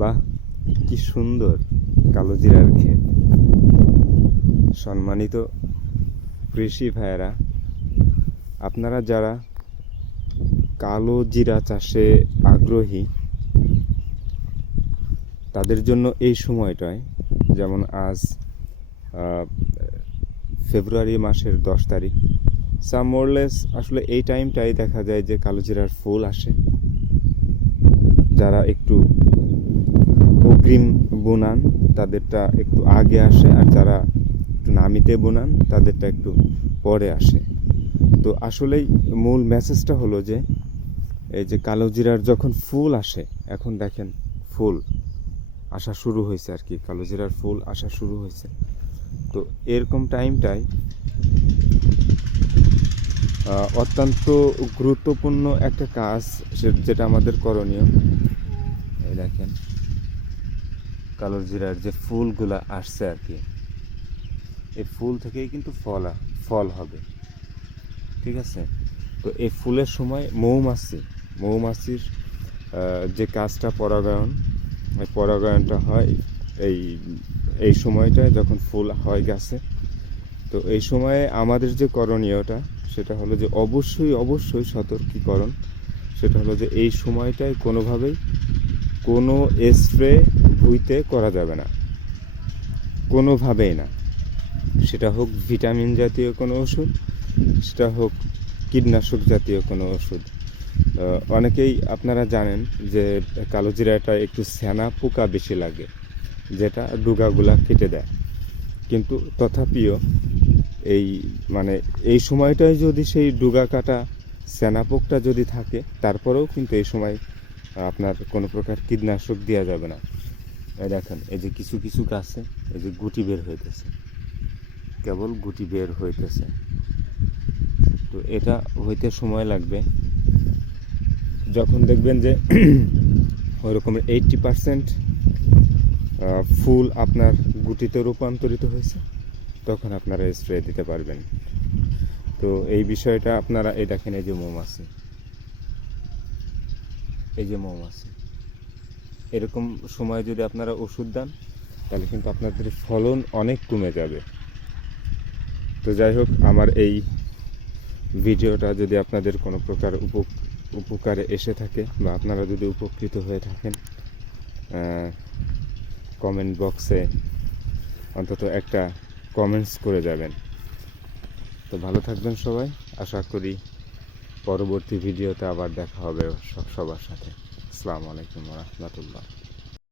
বাহ, কি সুন্দর, কালো জিরার ক্ষেত। সম্মানিত কৃষি ভাইয়েরা, আপনারা যারা কালো জিরা চাষে আগ্রহী, তাদের জন্য এই সময়টায়, যেমন আজ ফেব্রুয়ারি মাসের দশ তারিখ সাম মোরলেস আসলে এই টাইমটাই দেখা যায় যে কালো জিরার ফুল আসে। যারা একটু অগ্রিম বোনান, তাদেরটা একটু আগে আসে, আর যারা একটু নামিতে বোনান, তাদেরটা একটু পরে আসে। তো আসলেই মূল মেসেজটা হলো যে, এই যে কালো জিরার যখন ফুল আসে, এখন দেখেন ফুল আসা শুরু হয়েছে আর কি, কালো জিরার ফুল আসা শুরু হয়েছে। তো এরকম টাইমটাই অত্যন্ত গুরুত্বপূর্ণ একটা কাজ যেটা আমাদের করণীয়। এই দেখেন কালো জিরার যে ফুলগুলা আসছে আর কি, এই ফুল থেকেই কিন্তু ফল ফল হবে। ঠিক আছে? তো এই ফুলের সময় মৌমাছি, মৌমাছির যে কাজটা পরাগায়ন, এই পরাগায়নটা হয় এই এই সময়টায় যখন ফুল হয় গাছে। তো এই সময়ে আমাদের যে করণীয়টা, সেটা হলো যে অবশ্যই অবশ্যই সতর্কীকরণ। সেটা হলো যে এই সময়টায় কোনোভাবেই কোনো স্প্রে ভুইতে করা যাবে না। কোনোভাবেই না। সেটা হোক ভিটামিন জাতীয় কোনো ওষুধ, সেটা হোক কীটনাশক জাতীয় কোনো ওষুধ। অনেকেই আপনারা জানেন যে কালো জিরাটা একটু সেনা পোকা বেশি লাগে, যেটা ডুগাগুলা কেটে দেয়। কিন্তু তথাপিও এই মানে এই সময়টায় যদি সেই ডুগা কাটা সেনাপোকটা যদি থাকে, তারপরেও কিন্তু এই সময় আপনার কোনো প্রকার কীটনাশক দেওয়া যাবে না। এই দেখেন, এই যে কিছু কিছু গাছে এই যে গুটি বের হইতেছে। কেবল গুটি বের হইতেছে। তো এটা হইতে সময় লাগবে। যখন দেখবেন যে ওই রকমের এইটটি পারসেন্ট ফুল আপনার গুটিতে রূপান্তরিত হয়েছে, তখন আপনারা স্প্রে দিতে পারবেন। তো এই বিষয়টা আপনারা, এই দেখেন এই যে মৌমাছি এই যে মৌমাছি। এরকম সময় যদি আপনারা ওষুধ দেন, তাহলে কিন্তু আপনাদের ফলন অনেক কমে যাবে। তো যাই হোক, আমার এই ভিডিওটা যদি আপনাদের কোনো প্রকার উপ, উপকারে এসে থাকে বা আপনারা যদি উপকৃত হয়ে থাকেন কমেন্ট বক্সে অন্তত একটা কমেন্টস করে যাবেন। তো ভালো থাকবেন সবাই। আশা করি পরবর্তী ভিডিওতে আবার দেখা হবে সবার সাথে। আসসালামু আলাইকুম রহমতুল্লাহ।